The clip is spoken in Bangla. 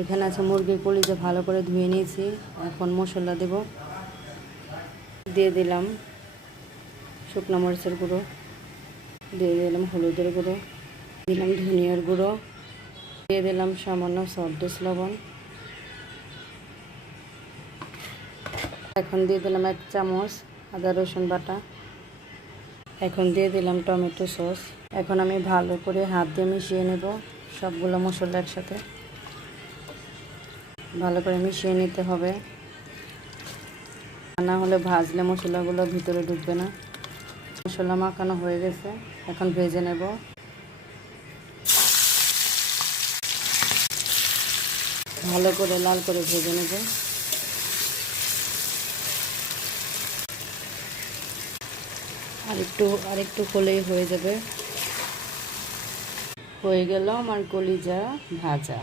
এখানে আছে মুরগির কলিজা, ভালো করে ধুয়ে নিয়েছি। এখন মশলা দেব। দিয়ে দিলাম শুকনো মরিচের গুঁড়ো, দিয়ে দিলাম হলুদের গুঁড়ো, দিলাম ধনিয়ার গুঁড়ো, দিয়ে দিলাম সামান্য সর্দেশ লবণ। এখন দিয়ে দিলাম 1 চামচ আদা রসুন বাটা। এখন দিয়ে দিলাম টমেটো সস। এখন আমি ভালো করে হাত দিয়ে মিশিয়ে নেব সবগুলো মশলা একসাথে। ভালো করে মিশিয়ে নিতে হবে, না হলে ভাজলে মশলাগুলো ভিতরে ঢুকবে না। মশলা মাখানো হয়ে গেছে, এখন ভেজে নেব। ভালো করে লাল করে ভেজে নেব। আরেকটু হলেই হয়ে যাবে। হয়ে গেল আমার কলিজা ভাজা।